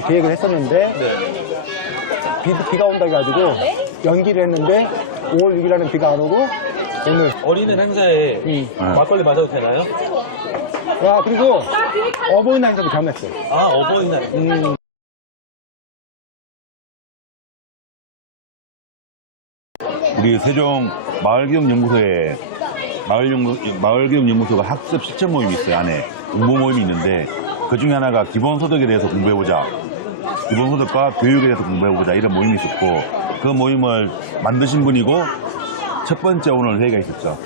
그 계획을 했었는데 비가 온다 해가지고 연기를 했는데 5월 6일날은 비가 안 오고 오늘 어린이 행사에 막걸리 마셔도 되나요? 와 그리고 어버이날 행사도 겸했어. 아, 어버이날. 우리 세종 마을교육연구소에 마을교육연구소가 학습 실천 모임이 있어요. 안에 공부 모임이 있는데 그 중에 하나가 기본소득에 대해서 공부해보자. 기본소득과 교육에 대해서 공부해보자 이런 모임이 있었고 그 모임을 만드신 분이고 첫 번째 오늘 회의가 있었죠.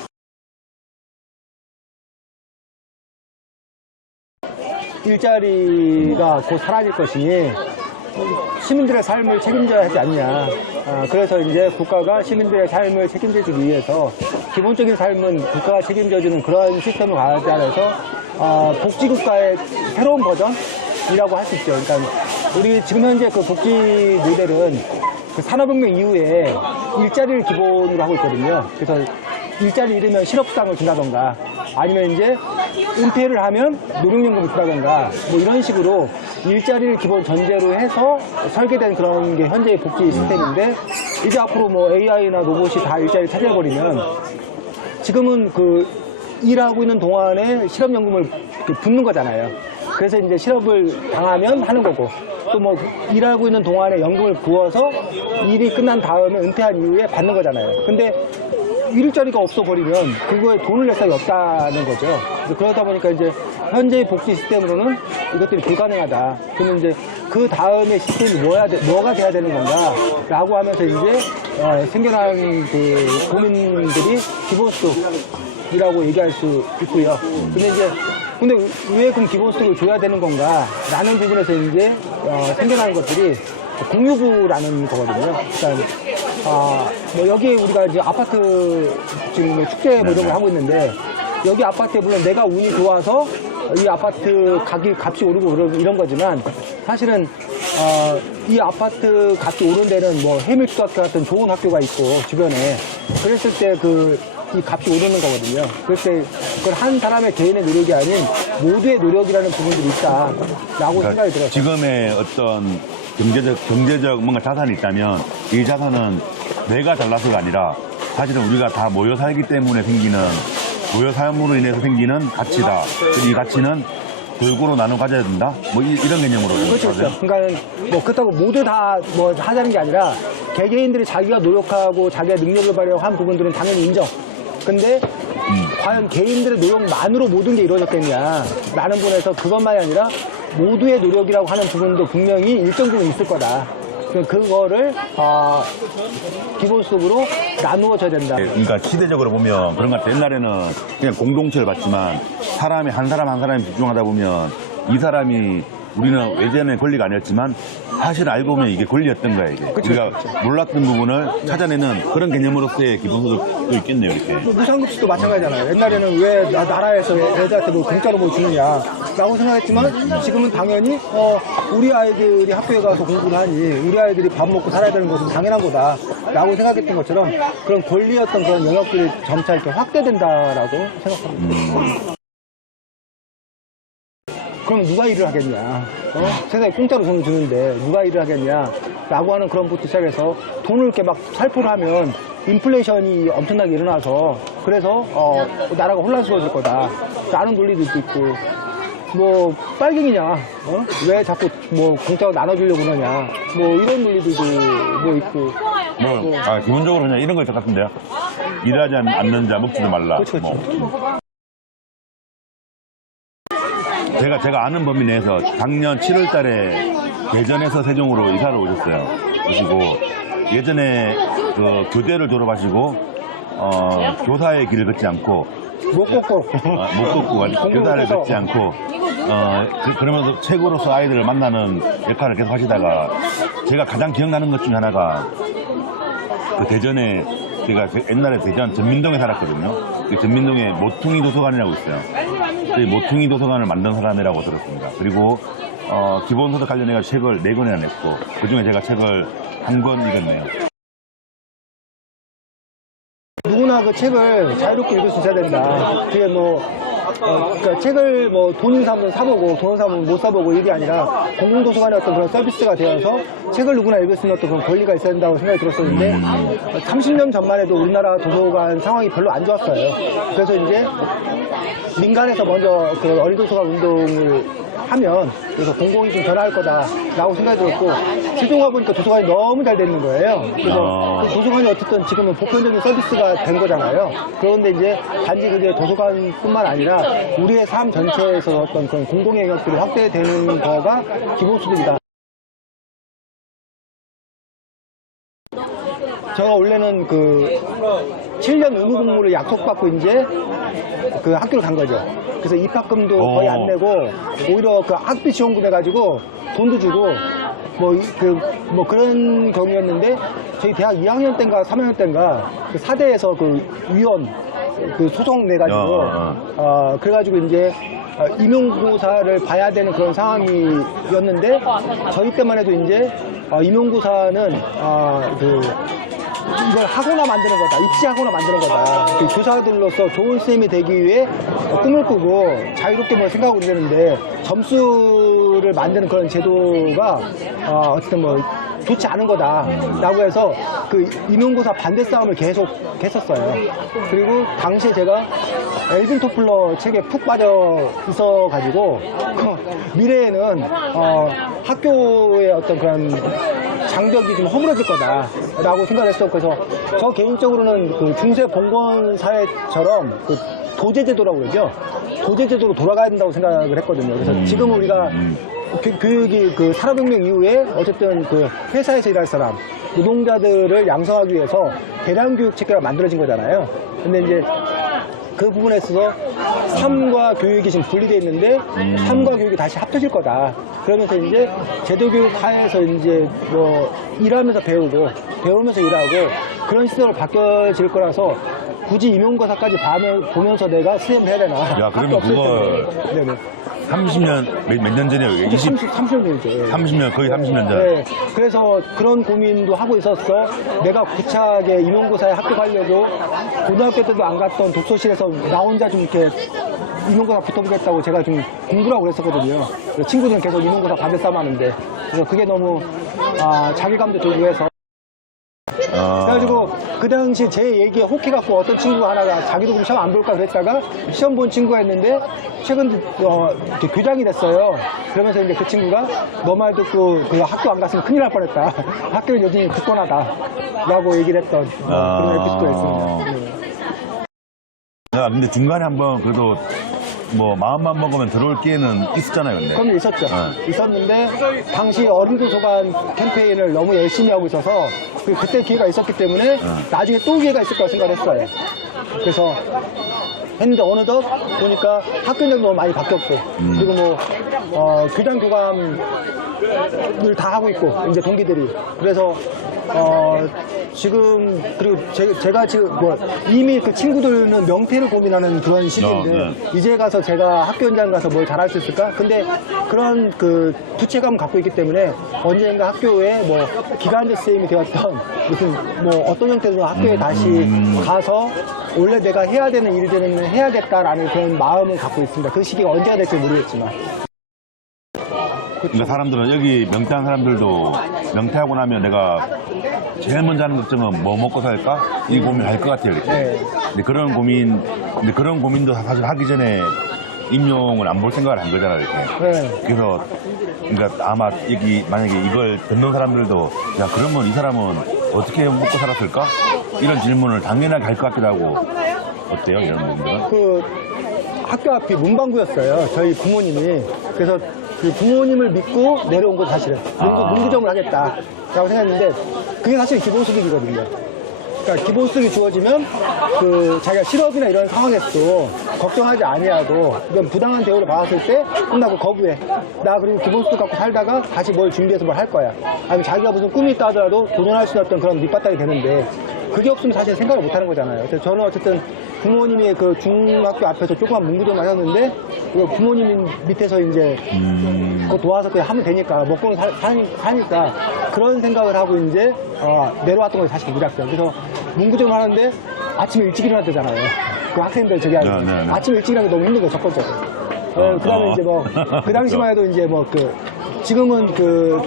일자리가 곧 사라질 것이니 시민들의 삶을 책임져야 하지 않냐. 그래서 이제 국가가 시민들의 삶을 책임져주기 위해서 기본적인 삶은 국가가 책임져주는 그런 시스템을 가지 않아서 복지국가의 새로운 버전이라고 할 수 있죠. 그러니까 우리 지금 현재 그 복지 모델은 그 산업혁명 이후에 일자리를 기본으로 하고 있거든요. 그래서 일자리 잃으면 실업수당을 준다던가 아니면 이제 은퇴를 하면 노령연금을 준다던가 뭐 이런 식으로 일자리를 기본 전제로 해서 설계된 그런 게 현재의 복지 시스템인데 이제 앞으로 뭐 AI나 로봇이 다 일자리를 차지해버리면 지금은 그 일하고 있는 동안에 실업연금을 붓는 거잖아요. 그래서 이제 실업을 당하면 하는 거고 또 뭐 일하고 있는 동안에 연금을 부어서 일이 끝난 다음에 은퇴한 이후에 받는 거잖아요. 근데 일자리가 없어 버리면 그거에 돈을 낼 사람이 없다는 거죠. 그러다 보니까 이제 현재의 복지 시스템으로는 이것들이 불가능하다. 그러면 이제 그 다음에 시스템이 뭐가 돼야 되는 건가라고 하면서 이제 생겨난 그 고민들이 기본소득이라고 얘기할 수 있고요. 근데 왜 그럼 기본소득을 줘야 되는 건가라는 부분에서 이제 생겨나는 것들이 공유부라는 거거든요. 그러니까 뭐 여기에 우리가 이제 아파트 지금 뭐 축제 뭐 이런 걸 하고 있는데 여기 아파트에 물론 내가 운이 좋아서 이 아파트 값이 오르고 이런 거지만 사실은 이 아파트 값이 오른 데는 뭐 해밀초등학교 같은 좋은 학교가 있고 주변에 그랬을 때 이 값이 오르는 거거든요. 그럴 때 그건 한 사람의 개인의 노력이 아닌 모두의 노력이라는 부분들이 있다라고 생각이 들어요. 지금의 어떤 경제적 뭔가 자산이 있다면 이 자산은 내가 잘나서가 아니라 사실은 우리가 다 모여 살기 때문에 생기는 모여 삶으로 인해서 생기는 가치다. 이 가치는 골고루 나눠 가져야 된다. 뭐 이런 개념으로. 그렇죠. 그러니까 뭐 그렇다고 모두 다 뭐 하자는 게 아니라 개개인들이 자기가 노력하고 자기가 능력을 발휘한 부분들은 당연히 인정. 근데 과연 개인들의 노력만으로 모든 게 이루어졌겠냐 라는 부분에서 그것만이 아니라 모두의 노력이라고 하는 부분도 분명히 일정 부분 있을 거다. 그거를 기본소득으로 나누어져야 된다. 그러니까 시대적으로 보면 그런 것 같아요. 옛날에는 그냥 공동체를 봤지만 사람이 한 사람이 집중하다 보면 이 사람이 우리는 예전에 권리가 아니었지만 사실 알고 보면 이게 권리였던 거야 이게. 그쵸, 우리가 몰랐던 부분을 찾아내는 그런 개념으로서의 기본소득도 있겠네요 이렇게. 무상급식도 마찬가지잖아요. 옛날에는 왜 나라에서 애들한테 뭐 공짜로 뭐 주느냐라고 생각했지만 지금은 당연히 우리 아이들이 학교에 가서 공부를 하니 우리 아이들이 밥 먹고 살아야 되는 것은 당연한 거다라고 생각했던 것처럼 그런 권리였던 그런 영역들이 점차 이렇게 확대된다라고 생각합니다. 그럼 누가 일을 하겠냐? 세상에 공짜로 돈을 주는데 누가 일을 하겠냐? 라고 하는 그런 부터 시작해서 돈을 이렇게 막 살포를 하면 인플레이션이 엄청나게 일어나서 그래서 나라가 혼란스러워질 거다. 라는 논리도 있고 뭐 빨갱이냐? 왜 자꾸 뭐 공짜로 나눠주려고 그러냐? 뭐 이런 논리들도 뭐 있고 기본적으로 그냥 이런 거일 것 같은데요. 일하지 않는 자 먹지도 말라. 그렇죠. 제가 아는 범위 내에서 작년 7월 달에 대전에서 세종으로 이사를 오셨어요. 오시고 예전에 그 교대를 졸업하시고 교사의 길을 걷지 않고 못 걷고 교사를 걷지 않고 그러면서 책으로서 아이들을 만나는 역할을 계속 하시다가 제가 가장 기억나는 것 중에 하나가 그 대전에 제가 옛날에 대전 전민동에 살았거든요. 그 전민동에 모퉁이 도서관이라고 있어요. 그 모퉁이 도서관을 만든 사람이라고 들었습니다. 그리고 기본소득 관련해서 책을 4권이나 냈고 그중에 제가 책을 1권 읽었네요. 누구나 그 책을 자유롭게 읽을 수 있어야 된다. 그게 뭐 그러니까 책을 뭐 돈 있는 사람은 사보고 돈 없는 사람은 못 사보고 이게 아니라 공공도서관의 어떤 그런 서비스가 되어서 책을 누구나 읽을 수 있는 어떤 그런 권리가 있어야 된다고 생각이 들었었는데 30년 전만 해도 우리나라 도서관 상황이 별로 안 좋았어요. 그래서 이제 민간에서 먼저 그 어린 도서관 운동을 하면 그래서 공공이 좀 변화할 거다라고 생각이 들었고 최종 와보니까 도서관이 너무 잘 되는 거예요. 그래서 그 도서관이 어쨌든 지금은 보편적인 서비스가 된 거잖아요. 그런데 이제 단지 그게 도서관뿐만 아니라 우리의 삶 전체에서 어떤 그런 공공의 영역들이 확대되는 거가 기본소득이다. 제가 원래는 그 7년 의무 복무를 약속받고 이제 그 학교를 간 거죠. 그래서 입학금도 거의 안 내고 오히려 그 학비 지원금 해가지고 돈도 주고 뭐 그런 경우였는데 저희 대학 2학년 때인가 3학년 때인가 그 사대에서 그 위원 그 소송 내가지고 그래가지고 이제 임용고사를 봐야 되는 그런 상황이었는데 저희 때만 해도 이제 임용고사는 이걸 하거나 만드는 거다. 입시하거나 만드는 거다. 그 교사들로서 좋은 쌤이 되기 위해 꿈을 꾸고 자유롭게 뭐 생각하고 그러는데 점수를 만드는 그런 제도가 어쨌든 뭐 좋지 않은 거다라고 해서 그 임용고사 반대 싸움을 계속 했었어요. 그리고 당시에 제가 엘빈 토플러 책에 푹 빠져 있어가지고 미래에는 학교의 어떤 그런 장벽이 좀 허물어질 거다라고 생각을 했어. 그래서 저 개인적으로는 그 중세 봉건 사회처럼 그 도제제도라고 그러죠. 도제제도로 돌아가야 된다고 생각을 했거든요. 그래서 지금 우리가 교육이 그 산업혁명 이후에 어쨌든 그 회사에서 일할 사람, 노동자들을 양성하기 위해서 대량교육 체계가 만들어진 거잖아요. 근데 이제 그 부분에 있어서 삶과 교육이 지금 분리되어 있는데 삶과 교육이 다시 합쳐질 거다. 그러면서 이제 제도교육 하에서 이제 뭐 일하면서 배우고 배우면서 일하고 그런 시대로 바뀌어질 거라서 굳이 임용고사까지 보면서 내가 수행을 해야 되나. 야, 그러면 그걸 네네. 30년, 몇 년 전이에요? 30년 전이죠. 30년, 거의 30년 전. 네, 그래서 그런 고민도 하고 있었어. 내가 구차하게 임용고사에 합격하려고 고등학교 때도 안 갔던 독서실에서 나 혼자 좀 이렇게 임용고사 붙어보겠다고 제가 좀 공부를 하고 그랬었거든요. 친구들은 계속 임용고사 반대 싸움 하는데. 그래서 그게 너무 자괴감도 들고 해서. 그래가지고 그 당시 제 얘기에 혹해갖고 어떤 친구가 하나가 자기도 그럼 시험 안 볼까 그랬다가 시험 본 친구가 있는데 최근 이렇게 교장이 됐어요. 그러면서 이제 그 친구가 너 말 듣고 그 학교 안 갔으면 큰일 날 뻔했다. 학교는 요즘이 굳건하다라고 얘기를 했던 그런 에피소드가 있습니다. 네. 야, 근데 중간에 한번 그래도 뭐 마음만 먹으면 들어올 기회는 있었잖아요, 근데. 그럼 있었죠. 있었는데 당시 어린도서관 캠페인을 너무 열심히 하고 있어서 그때 기회가 있었기 때문에 나중에 또 기회가 있을 거라 생각을 했어요. 그래서 했는데 어느덧 보니까 학교장도 너무 많이 바뀌었고 그리고 뭐 교장 교감을 다 하고 있고 이제 동기들이 그래서 지금 그리고 제가 지금 뭐 이미 그 친구들은 명퇴를 고민하는 그런 시기인데 이제 가서 제가 학교 현장 가서 뭘 잘할 수 있을까? 근데 그런 그 부채감을 갖고 있기 때문에 언젠가 학교에 뭐 기간제 선생님이 되었던 무슨 뭐 어떤 형태로 학교에 다시 가서 원래 내가 해야 되는 일들은 해야겠다라는 그런 마음을 갖고 있습니다. 그 시기가 언제가 될지 모르겠지만. 그러니까 사람들은 여기 명퇴한 사람들도 명퇴하고 나면 내가 제일 먼저 하는 걱정은 뭐 먹고 살까? 이 고민을 할 것 같아요, 이렇게. 네. 근데 그런 고민도 사실 하기 전에 임용을 안 볼 생각을 한 거잖아요, 이렇게. 네. 그래서 그러니까 아마 여기 만약에 이걸 듣는 사람들도 야, 그러면 이 사람은 어떻게 먹고 살았을까? 이런 질문을 당연하게 할 것 같기도 하고. 어때요, 이런 분들은? 그 학교 앞이 문방구였어요. 저희 부모님이. 그래서 그 부모님을 믿고 내려온 거 사실은. 문구점을 하겠다라고 생각했는데 그게 사실 기본소득이거든요. 그러니까 기본소득이 주어지면 그 자기가 실업이나 이런 상황에서도 걱정하지 아니하고 이건 부당한 대우를 받았을 때 끝나고 거부해. 나 그리고 기본소득 갖고 살다가 다시 뭘 준비해서 뭘 할 거야. 아니면 자기가 무슨 꿈이 있다 하더라도 도전할 수 있는 그런 밑바닥이 되는데 그게 없으면 사실 생각을 못 하는 거잖아요. 그래서 저는 어쨌든 부모님이 그 중학교 앞에서 조그만 문구점을 하셨는데 부모님 밑에서 이제 그거 도와서 그냥 하면 되니까 먹고 사니까 그런 생각을 하고 이제 내려왔던 거예요. 사실 무작정. 그래서 문구점을 하는데 아침에 일찍 일어나야 되잖아요. 그 학생들 저기 하는 네, 네, 네. 아침 일찍 일하는 게 너무 힘든 거 첫 번째로. 그 다음에 이제 뭐, 그 당시만 해도 이제 뭐 지금은 그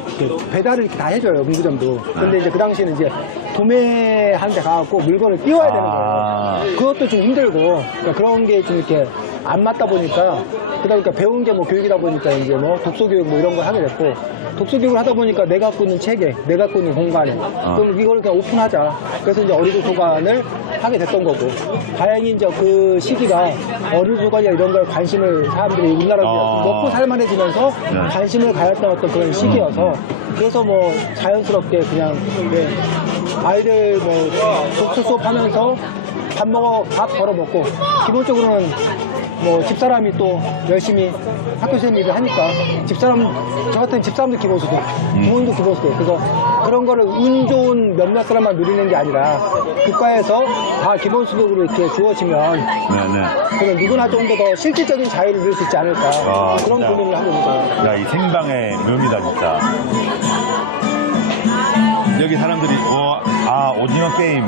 배달을 이렇게 다 해줘요, 문구점도. 근데 이제 그 당시에는 이제 도매하는 데 가갖고 물건을 띄워야 되는 거예요. 그것도 좀 힘들고, 그러니까 그런 게 좀 이렇게 안 맞다 보니까, 그러니까 배운 게 뭐 교육이다 보니까 이제 뭐 독서교육 뭐 이런 걸 하게 됐고, 독서교육을 하다 보니까 내가 갖고 있는 책에, 내가 갖고 있는 공간에, 그럼 이걸 그냥 오픈하자. 그래서 이제 어린이 도서관을 하게 됐던 거고, 다행히 이제 그 시기가 어린이 도서관이나 이런 걸 관심을 사람들이 우리나라에 먹고 살만해지면서 관심을 가졌던 어떤 그런 시기여서, 그래서 뭐 자연스럽게 그냥 네, 아이들 뭐 독서 수업 하면서 밥 벌어먹고, 기본적으로는 뭐 집사람이 또 열심히 학교 선생님 일을 하니까 저 같은 집사람도 기본소득, 부모님도 기본소득. 그래서 그런 거를 운 좋은 몇몇 사람만 누리는 게 아니라 국가에서 다 기본소득으로 이렇게 주어지면 그러면 누구나 좀 더 실질적인 자유를 누릴 수 있지 않을까 그런 진짜. 고민을 하고 있는 거예요. 야, 이 생방의 묘미다, 진짜. 여기 사람들이, 오징어 게임.